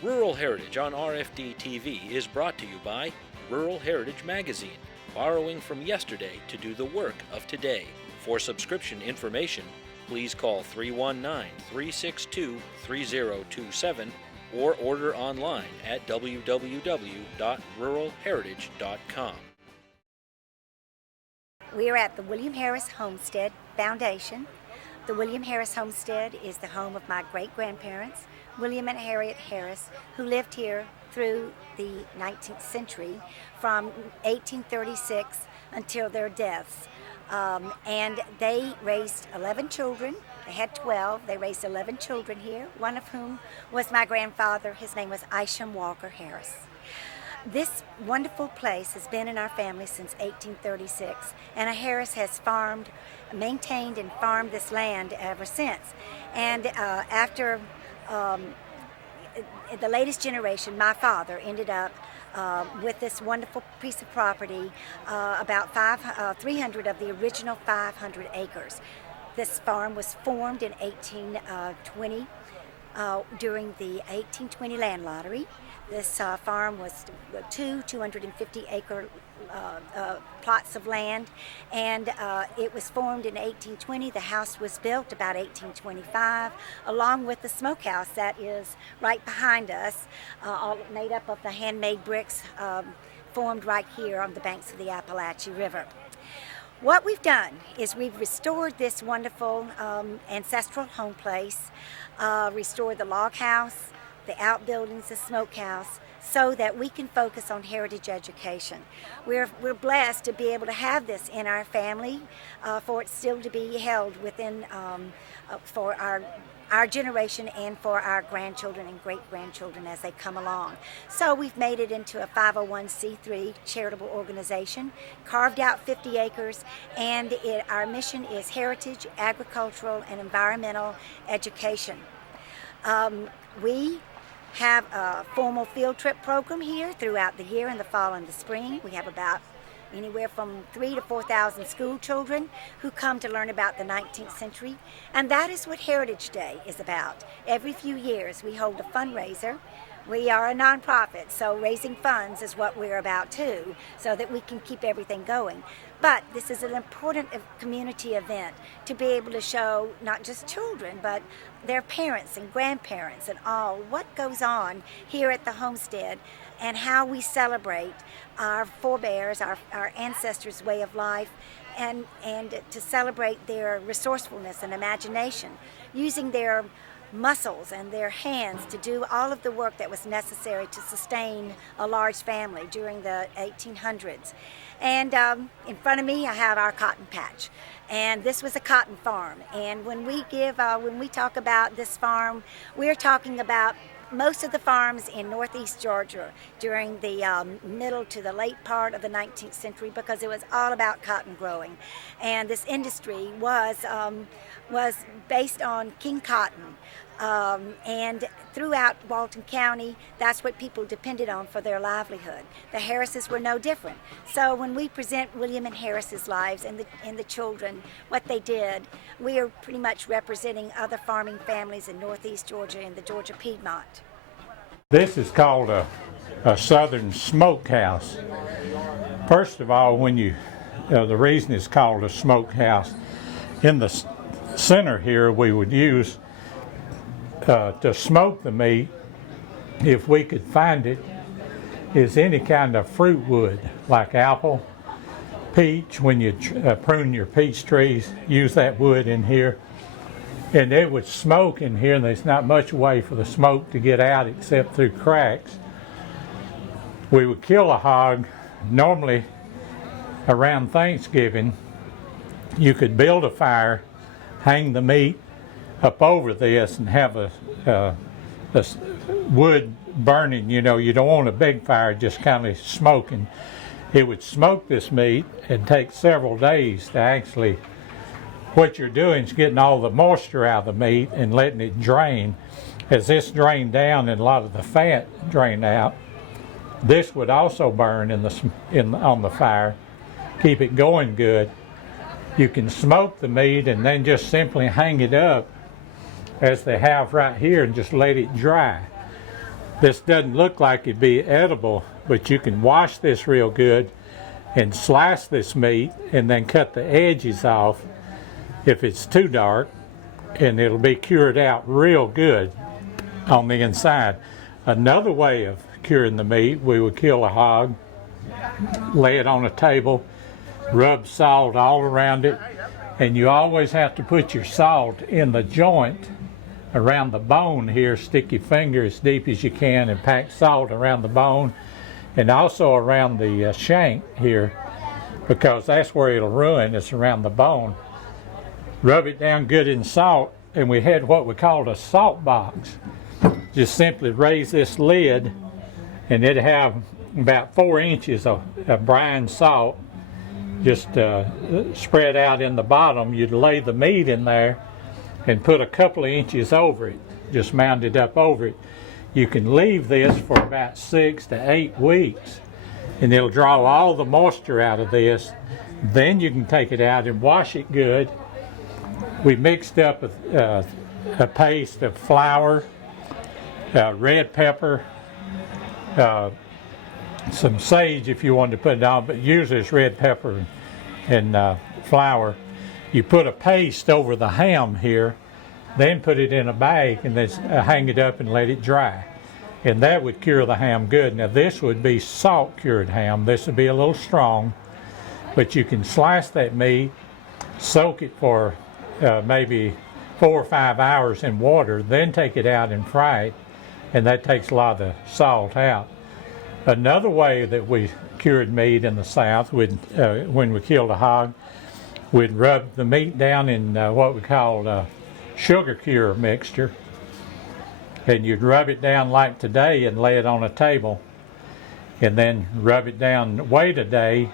Rural Heritage on RFD TV is brought to you by Rural Heritage Magazine, borrowing from yesterday to do the work of today. For subscription information, please call 319-362-3027 or order online at www.ruralheritage.com. We are at the William Harris Homestead Foundation. The William Harris Homestead is the home of my great-grandparents, William and Harriet Harris, who lived here through the 19th century from 1836 until their deaths. And they raised 11 children. They had 12. They raised 11 children here, one of whom was my grandfather. His name was Isham Walker Harris. This wonderful place has been in our family since 1836, and a Harris has maintained and farmed this land ever since. And after the latest generation, my father ended up with this wonderful piece of property, about 300 of the original 500 acres. This farm was formed in 1820 during the 1820 land lottery. This farm was 250-acre plots of land, and it was formed in 1820. The house was built about 1825, along with the smokehouse that is right behind us, all made up of the handmade bricks formed right here on the banks of the Appalachian River. What we've done is we've restored this wonderful ancestral home place, restored the log house, the outbuildings, the smokehouse, so that we can focus on heritage education. We're blessed to be able to have this in our family, for it still to be held within, for our generation and for our grandchildren and great-grandchildren as they come along. So we've made it into a 501c3 charitable organization, carved out 50 acres, and our mission is heritage, agricultural, and environmental education. We have a formal field trip program here throughout the year, in the fall and the spring. We have about anywhere from 3,000 to 4,000 school children who come to learn about the 19th century, and that is what Heritage Day is about. Every few years we hold a fundraiser. We are a nonprofit, so raising funds is what we're about too, so that we can keep everything going. But this is an important community event to be able to show not just children, but their parents and grandparents and all what goes on here at the homestead and how we celebrate our forebears, our ancestors' way of life, and to celebrate their resourcefulness and imagination, using their muscles and their hands to do all of the work that was necessary to sustain a large family during the 1800s. And in front of me I have our cotton patch, and this was a cotton farm. And when we talk about this farm, we're talking about most of the farms in northeast Georgia during the middle to the late part of the 19th century, because it was all about cotton growing. And this industry was based on king cotton. And throughout Walton County, that's what people depended on for their livelihood. The Harrises were no different. So when we present William and Harris's lives and the children, what they did, we are pretty much representing other farming families in northeast Georgia and the Georgia Piedmont. This is called a southern smokehouse. First of all, when the reason it's called a smokehouse, in the center here we would use to smoke the meat, if we could find it, is any kind of fruit wood, like apple, peach. When you prune your peach trees, use that wood in here. And it would smoke in here, and there's not much way for the smoke to get out except through cracks. We would kill a hog, normally around Thanksgiving. You could build a fire, hang the meat up over this, and have a wood burning. You know, you don't want a big fire just kind of smoking. It would smoke this meat and take several days to actually, what you're doing is getting all the moisture out of the meat and letting it drain. As this drained down and a lot of the fat drained out, this would also burn on the fire, keep it going good. You can smoke the meat and then just simply hang it up as they have right here and just let it dry. This doesn't look like it'd be edible, but you can wash this real good and slice this meat and then cut the edges off if it's too dark, and it'll be cured out real good on the inside. Another way of curing the meat, we would kill a hog, lay it on a table, rub salt all around it, and you always have to put your salt in the joint around the bone here. Stick your finger as deep as you can and pack salt around the bone and also around the shank here, because that's where it'll ruin. It's around the bone. Rub it down good in salt, and we had what we called a salt box. Just simply raise this lid, and it'd have about 4 inches of brine salt just spread out in the bottom. You'd lay the meat in there and put a couple of inches over it, just mound it up over it. You can leave this for about 6 to 8 weeks, and it'll draw all the moisture out of this. Then you can take it out and wash it good. We mixed up a paste of flour, red pepper, some sage if you wanted to put it on, but usually it's red pepper and flour. You put a paste over the ham here, then put it in a bag and then hang it up and let it dry. And that would cure the ham good. Now this would be salt cured ham. This would be a little strong, but you can slice that meat, soak it for maybe 4 or 5 hours in water, then take it out and fry it, and that takes a lot of the salt out. Another way that we cured meat in the South, when we killed a hog, we'd rub the meat down in what we called sugar cure mixture, and you'd rub it down like today and lay it on a table, and then rub it down, wait a day,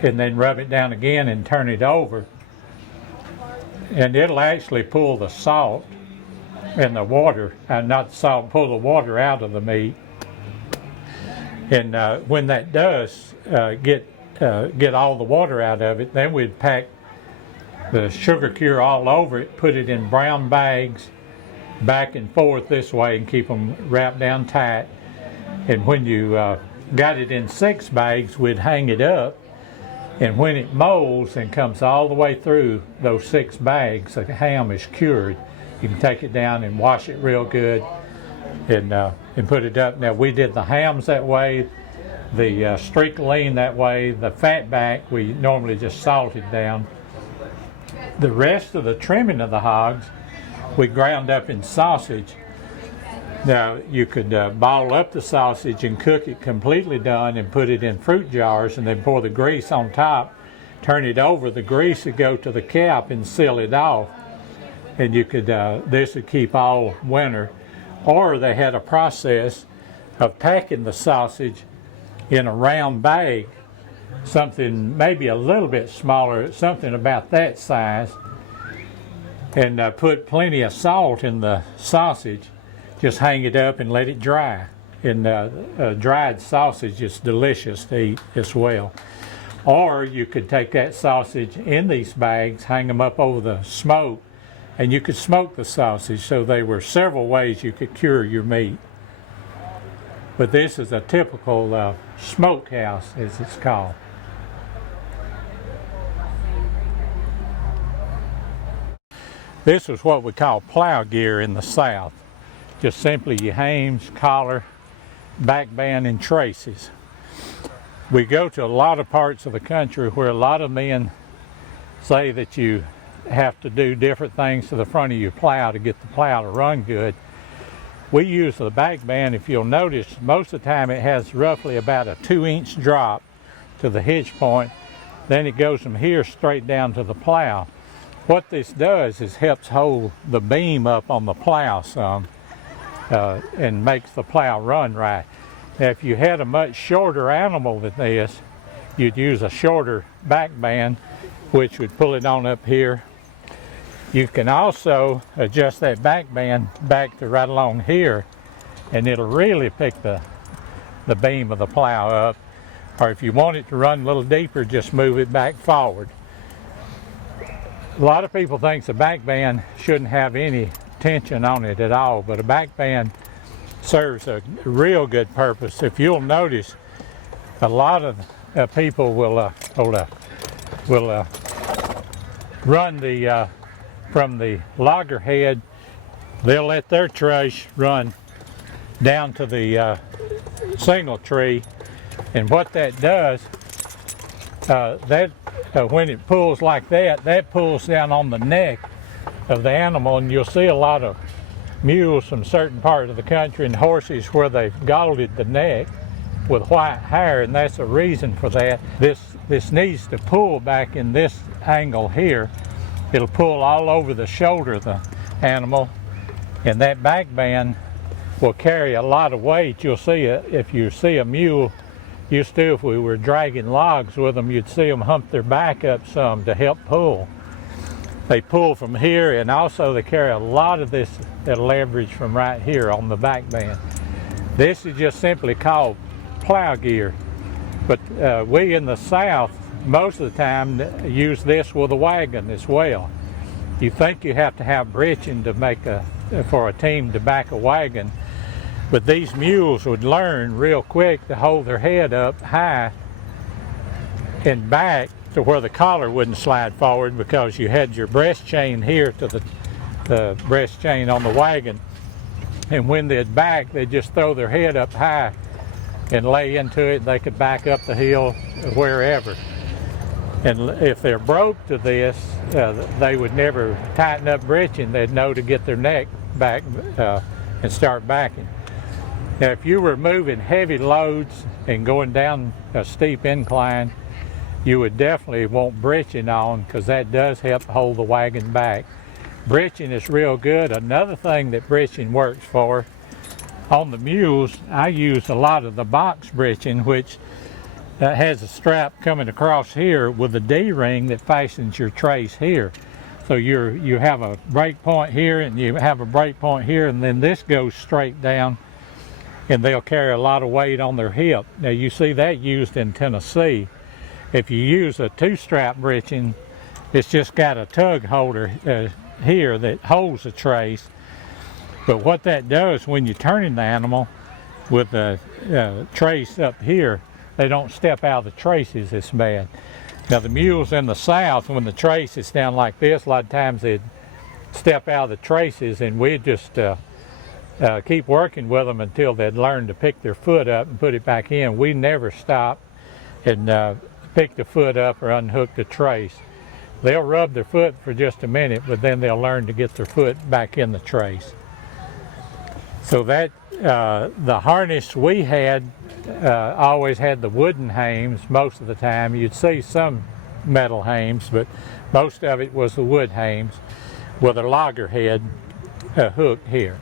and then rub it down again and turn it over, and it'll actually pull the salt and the water, not the salt, pull the water out of the meat. And when that does get all the water out of it, then we'd pack the sugar cure all over it, put it in brown bags back and forth this way and keep them wrapped down tight. And when you got it in 6 bags, we'd hang it up, and when it molds and comes all the way through those 6 bags, the ham is cured. You can take it down and wash it real good and put it up. Now we did the hams that way, the streak-a-lean that way, the fat back we normally just salted down. The rest of the trimming of the hogs we ground up in sausage. Now you could bottle up the sausage and cook it completely done and put it in fruit jars and then pour the grease on top, turn it over, the grease would go to the cap and seal it off. And you could, this would keep all winter. Or they had a process of packing the sausage in a round bag, something maybe a little bit smaller, something about that size, and put plenty of salt in the sausage. Just hang it up and let it dry. And dried sausage is delicious to eat as well. Or you could take that sausage in these bags, hang them up over the smoke, and you could smoke the sausage. So there were several ways you could cure your meat. But this is a typical smokehouse, as it's called. This was what we call plow gear in the South. Just simply your hames, collar, back band, and traces. We go to a lot of parts of the country where a lot of men say that you have to do different things to the front of your plow to get the plow to run good. We use the back band. If you'll notice, most of the time it has roughly about a 2-inch drop to the hitch point. Then it goes from here straight down to the plow. What this does is helps hold the beam up on the plow some and makes the plow run right. Now, if you had a much shorter animal than this, you'd use a shorter back band, which would pull it on up here. You can also adjust that back band back to right along here, and it'll really pick the beam of the plow up. Or if you want it to run a little deeper, just move it back forward. A lot of people think the back band shouldn't have any tension on it at all, but a back band serves a real good purpose. If you'll notice, a lot of people will run the from the loggerhead. They'll let their trace run down to the single tree, and what that does, when it pulls like that, that pulls down on the neck of the animal, and you'll see a lot of mules from certain parts of the country and horses where they've gilded the neck with white hair, and that's a reason for that. This needs to pull back in this angle here. It'll pull all over the shoulder of the animal, and that back band will carry a lot of weight. You'll see it if you see a mule. Used to, if we were dragging logs with them, you'd see them hump their back up some to help pull. They pull from here, and also they carry a lot of this leverage from right here on the back band. This is just simply called plow gear, but we in the South most of the time use this with a wagon as well. You think you have to have britching to make for a team to back a wagon, but these mules would learn real quick to hold their head up high and back to where the collar wouldn't slide forward, because you had your breast chain here to the breast chain on the wagon, and when they'd back, they'd just throw their head up high and lay into it. They could back up the hill wherever. And if they're broke to this, they would never tighten up britching. They'd know to get their neck back and start backing. Now, if you were moving heavy loads and going down a steep incline, you would definitely want britching on, because that does help hold the wagon back. Britching is real good. Another thing that britching works for, on the mules, I use a lot of the box britching, which has a strap coming across here with a D-ring that fastens your trace here. So you have a break point here, and you have a break point here, and then this goes straight down, and they'll carry a lot of weight on their hip. Now you see that used in Tennessee. If you use a two-strap britching, it's just got a tug holder here that holds the trace. But what that does, when you're turning the animal with the trace up here, they don't step out of the traces as bad. Now the mules in the South, when the trace is down like this, a lot of times they'd step out of the traces, and we'd just keep working with them until they'd learn to pick their foot up and put it back in. We never stop and pick the foot up or unhook the trace. They'll rub their foot for just a minute, but then they'll learn to get their foot back in the trace. So that the harness we had always had the wooden hames most of the time. You'd see some metal hames, but most of it was the wood hames with a loggerhead hook here.